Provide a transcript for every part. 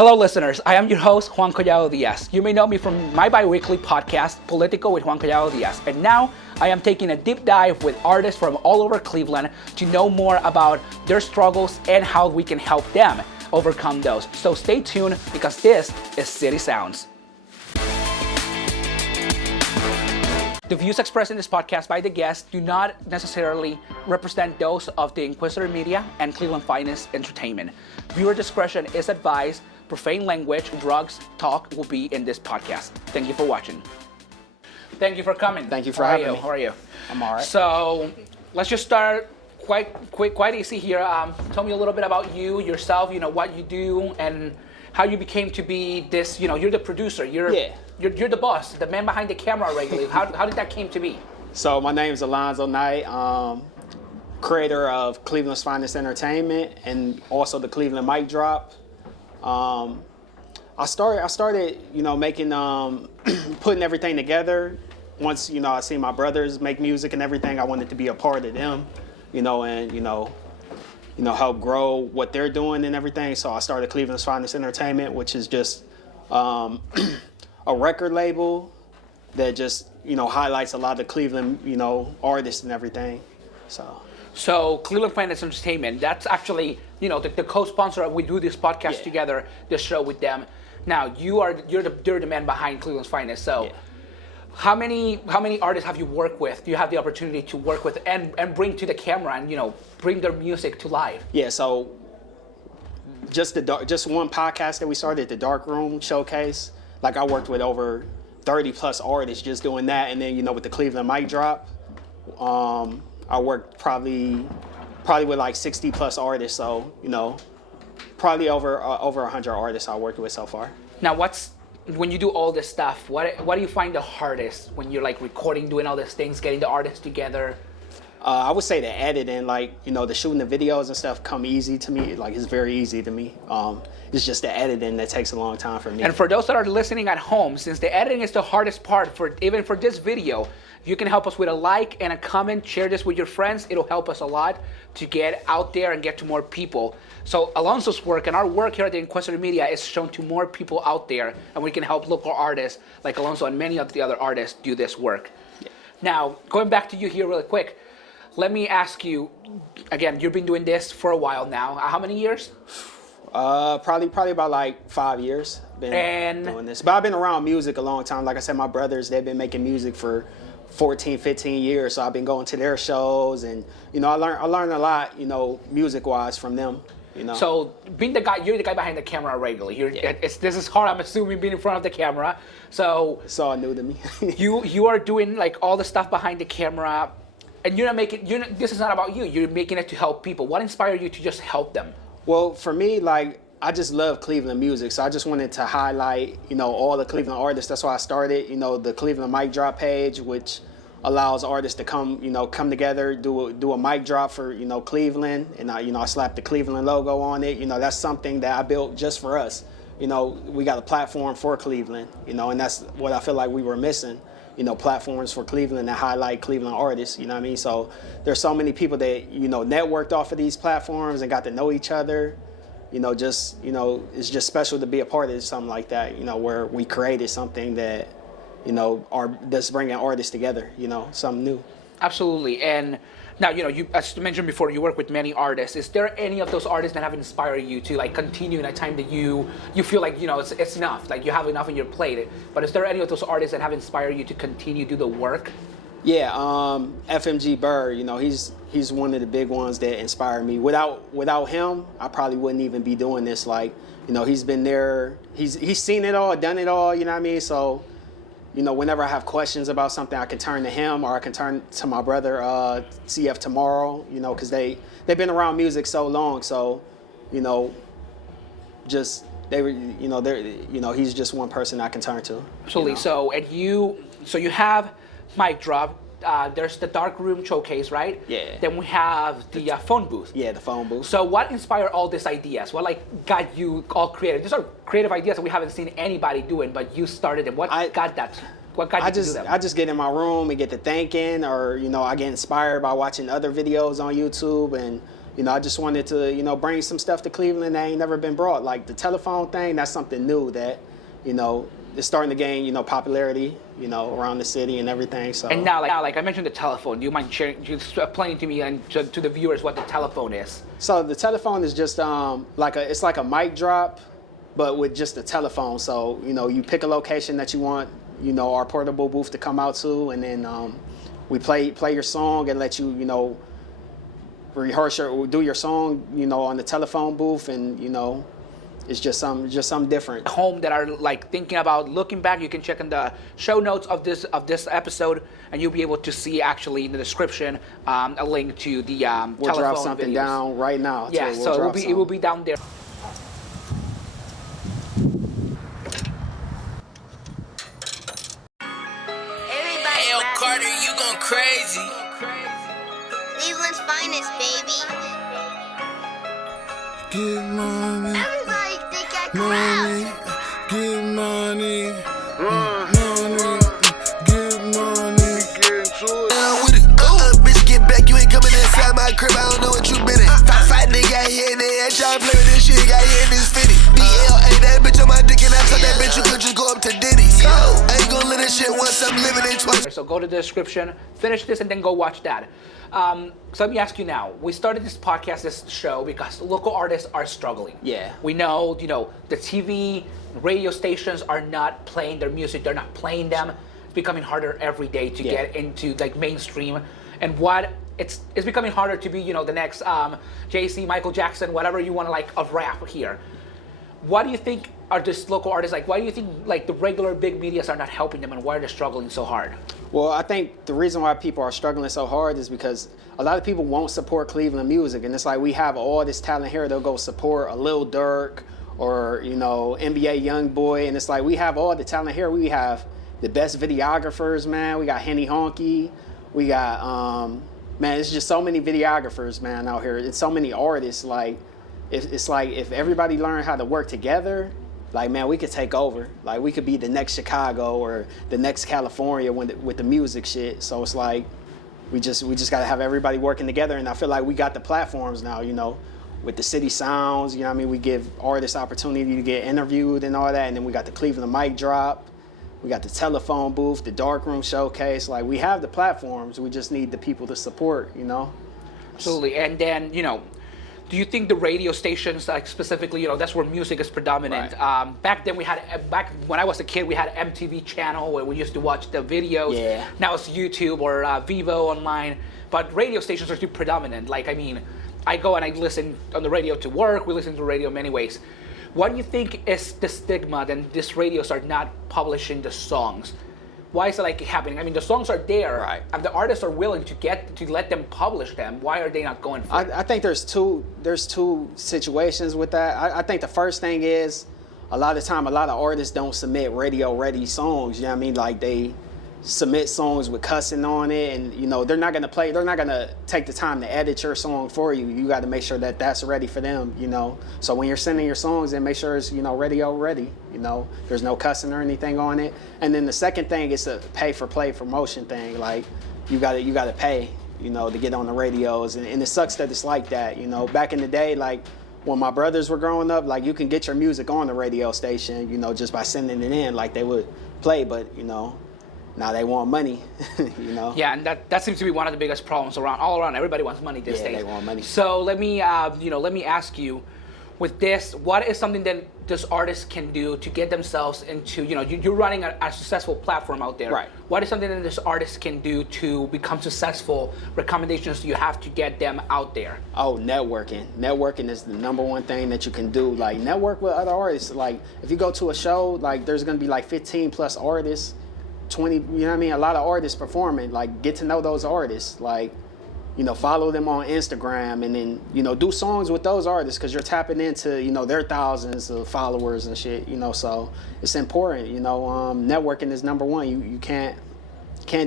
Hello, listeners. I am your host, Juan Collado Díaz. You may know me from my bi-weekly podcast, Politico with Juan Collado Díaz. And now I am taking a deep dive with artists from all over Cleveland to know more about their struggles and how we can help them overcome those. So stay tuned because this is City Sounds. The views expressed in this podcast by the guests do not necessarily represent those of the Inquisitor Media and Cleveland Finest Entertainment. Viewer discretion is advised. Profane language, drugs, talk will be in this podcast. Thank you for watching. Thank you for coming. Thank you for having me. How are you? I'm all right. So let's just start quite easy here. Tell me a little bit about you, yourself, what you do and how you became to be this, you're the producer, you're the boss, the man behind the camera regularly. How did that came to be? So my name is Alonzo Knight, creator of Cleveland's Finest Entertainment and also the Cleveland Mic Drop. I started, making, putting everything together. Once, I seen my brothers make music and everything, I wanted to be a part of them, and, help grow what they're doing and everything. So I started Cleveland's Finest Entertainment, which is just, a record label that just, highlights a lot of the Cleveland, artists and everything. So Cleveland Finest Entertainment, that's actually, the co-sponsor. We do this podcast together, this show with them. Now you're the man behind Cleveland's Finest. So how many artists have you worked with? Do you have the opportunity to work with and bring to the camera and bring their music to life? Yeah. So just one podcast that we started, the Dark Room Showcase. Like I worked with over 30 plus artists just doing that, and then with the Cleveland Mic Drop. I worked probably with like 60 plus artists, so probably over 100 artists I worked with so far. Now, when you do all this stuff, what do you find the hardest when you're like recording, doing all these things, getting the artists together? I would say the editing, the shooting the videos and stuff come easy to me. Like it's very easy to me. It's just the editing that takes a long time for me. And for those that are listening at home, since the editing is the hardest part even for this video, you can help us with a like and a comment. Share this with your friends. It'll help us a lot to get out there and get to more people. So Alonzo's work and our work here at the Inquisitor Media is shown to more people out there, and we can help local artists like Alonzo and many of the other artists do this work. Yeah. Now, going back to you here really quick, let me ask you, again, you've been doing this for a while now. How many years? Probably about like 5 years been doing this. But I've been around music a long time. Like I said, my brothers, they've been making music for 14, 15 years. So I've been going to their shows and, I learned a lot, music-wise from them. So being you're the guy behind the camera regularly. This is hard, I'm assuming, being in front of the camera. So it's all new to me. you are doing like all the stuff behind the camera, and this is not about you. You're making it to help people. What inspired you to just help them? Well, for me, I just love Cleveland music, so I just wanted to highlight, all the Cleveland artists. That's why I started, the Cleveland Mic Drop page, which allows artists to come together, do a mic drop for, Cleveland, and I slapped the Cleveland logo on it. That's something that I built just for us. We got a platform for Cleveland, and that's what I feel like we were missing. Platforms for Cleveland that highlight Cleveland artists, you know what I mean? So there's so many people that, networked off of these platforms and got to know each other. It's just special to be a part of something like that, where we created something that, that's bringing artists together, something new. Absolutely. And now, you, as you mentioned before, you work with many artists. Is there any of those artists that have inspired you to continue in a time that you feel like, it's enough, like you have enough on your plate? But is there any of those artists that have inspired you to continue to do the work? Yeah, FMG Burr, he's one of the big ones that inspired me. Without him, I probably wouldn't even be doing this. He's been there, he's seen it all, done it all, you know what I mean? So, whenever I have questions about something, I can turn to him or I can turn to my brother, CF Tomorrow, because they've been around music so long. So, he's just one person I can turn to. Absolutely. So you have Mic Drop. There's the Dark Room Showcase, right? Yeah. Then we have the phone booth. Yeah, the phone booth. So what inspired all these ideas? What got you all creative? These are creative ideas that we haven't seen anybody doing, but you started them. What got that? What got you to do them? I just get in my room and get to thinking, or I get inspired by watching other videos on YouTube, and I just wanted to, bring some stuff to Cleveland that ain't never been brought. Like the telephone thing, that's something new that, is starting to gain, popularity, around the city and everything. So. And now, like I mentioned the telephone, do you mind sharing, just explaining to me and to the viewers what the telephone is? So the telephone is just it's like a mic drop, but with just a telephone. So, you pick a location that you want, our portable booth to come out to, and then we play your song and let you, rehearse do your song, on the telephone booth, and it's just something different. Home that are like thinking about looking back, you can check in the show notes of this episode, and you'll be able to see actually in the description a link to the telephone. We'll drop something videos down right now. Yeah, so it will be down there. Hey, Carter, you going crazy. Cleveland's finest, baby. Get money, Everybody think I money, crap. get money, money, get money. Down with it. Bitch, get back. You ain't coming inside my crib. I don't know what you been in. Fight nigga out here in there. Try to play with this shit. Got here in this fitty. DLA, that bitch on my dick, and I told that bitch you could just go up to Diddy's. I ain't gonna live this shit once. I'm living it twice. So go to the description, finish this, and then go watch that. So let me ask you now. We started this podcast, this show, because local artists are struggling. Yeah. We know, the TV, radio stations are not playing their music. They're not playing them. It's becoming harder every day to get into like mainstream. And it's becoming harder to be, the next Jay-Z, Michael Jackson, whatever you want to like of rap here. What do you think are these local artists like? Why do you think like the regular big medias are not helping them, and why are they struggling so hard? Well, I think the reason why people are struggling so hard is because a lot of people won't support Cleveland music, and it's like we have all this talent here. They'll go support a Lil Durk or NBA YoungBoy, and it's like we have all the talent here. We have the best videographers, man. We got Henny Honky. We got man. It's just so many videographers, man, out here. It's so many artists. Like it's like if everybody learned how to work together. Like, man, we could take over. Like, we could be the next Chicago or the next California with the music shit. So it's like, we just got to have everybody working together. And I feel like we got the platforms now, with the city sounds, we give artists opportunity to get interviewed and all that. And then we got the Cleveland mic drop. We got the telephone booth, the darkroom showcase. Like, we have the platforms. We just need the people to support, Absolutely. And then, do you think the radio stations, like specifically, that's where music is predominant? Right. Back then, back when I was a kid, we had MTV channel where we used to watch the videos. Yeah. Now it's YouTube or Vivo online, but radio stations are still predominant. Like, I go and I listen on the radio to work. We listen to radio in many ways. What do you think is the stigma that these radios are not publishing the songs? Why is it like happening? The songs are there, right, and the artists are willing to let them publish them. Why are they not going for it? I think there's two situations with that. I think the first thing is a lot of artists don't submit radio ready songs. Like they submit songs with cussing on it, and they're not gonna take the time to edit your song for you. You got to make sure that that's ready for them. So when you're sending your songs in, make sure it's radio ready. There's no cussing or anything on it. And then the second thing is a pay for play promotion thing. Like you gotta pay to get on the radios, and it sucks that it's like that. Back in the day, like when my brothers were growing up, like you can get your music on the radio station, just by sending it in, like they would play, but now they want money, Yeah, and that seems to be one of the biggest problems all around. Everybody wants money these days. They want money. So let me ask you, with this, what is something that this artist can do to get themselves into, you're running a successful platform out there. Right. What is something that this artist can do to become successful? Recommendations you have to get them out there? Oh, networking. Networking is the number one thing that you can do. Like network with other artists. Like if you go to a show, like there's gonna be like 15 plus artists. 20, a lot of artists performing. Like get to know those artists, like follow them on Instagram, and then do songs with those artists, because you're tapping into their thousands of followers and shit. So it's important. Networking is number one. You can't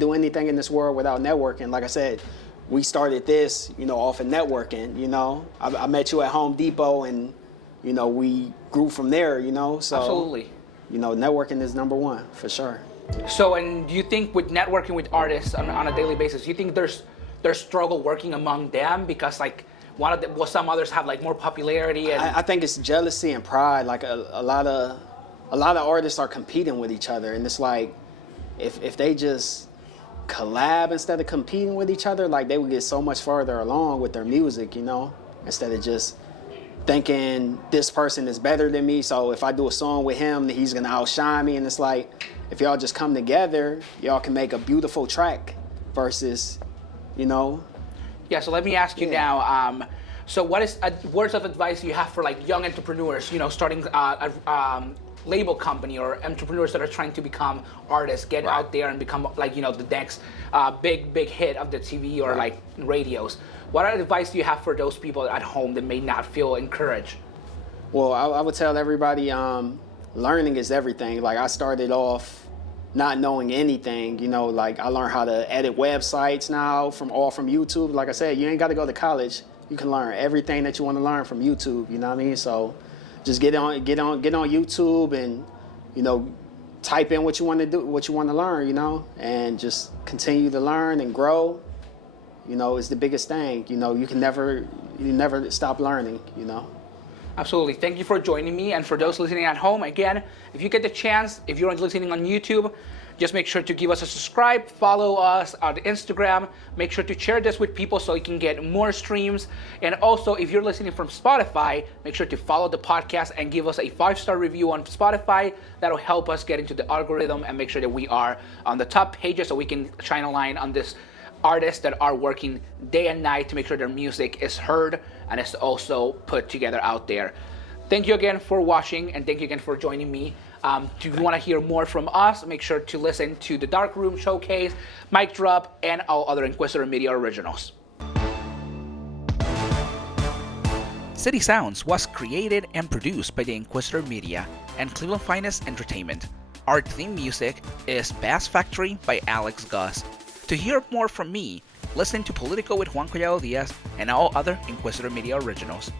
do anything in this world without networking. Like I said, we started this off of networking. I met you at Home Depot, and we grew from there. So Absolutely. Networking is number one for sure. So, and do you think with networking with artists on a daily basis, do you think there's struggle working among them? Because like Well, some others have like more popularity. And I think it's jealousy and pride. Like a lot of artists are competing with each other, and it's like if they just collab instead of competing with each other, like they would get so much farther along with their music, you know, instead of just thinking this person is better than me, so if I do a song with him, then he's gonna outshine me. And it's like, if y'all just come together, y'all can make a beautiful track versus, you know. Yeah, so let me ask you now, so what is words of advice you have for like young entrepreneurs, you know, starting a label company, or entrepreneurs that are trying to become artists, get out there and become like, you know, the next big hit of the TV or like radios? What advice do you have for those people at home that may not feel encouraged? Well, I would tell everybody, learning is everything. Like I started off not knowing anything, you know, like I learned how to edit websites now from YouTube. Like I said, you ain't got to go to college. You can learn everything that you want to learn from YouTube, you know what I mean? So just get on YouTube and, you know, type in what you want to do, what you want to learn, you know, and just continue to learn and grow. You know, is the biggest thing. You know, you never stop learning, you know. Absolutely. Thank you for joining me. And for those listening at home, again, if you get the chance, if you're listening on YouTube, just make sure to give us a subscribe, follow us on Instagram, make sure to share this with people so you can get more streams. And also, if you're listening from Spotify, make sure to follow the podcast and give us a 5-star review on Spotify. That'll help us get into the algorithm and make sure that we are on the top pages so we can shine a line on this artists that are working day and night to make sure their music is heard and is also put together out there. Thank you again for watching, and thank you again for joining me. If you want to hear more from us, make sure to listen to the Dark Room Showcase, Mic Drop, and all other Inquisitor Media originals. City Sounds was created and produced by the Inquisitor Media and Cleveland Finest Entertainment. Our theme music is Bass Factory by Alex Gus. To hear more from me, listen to Politico with Juan Collado Díaz and all other Inquisitor Media originals.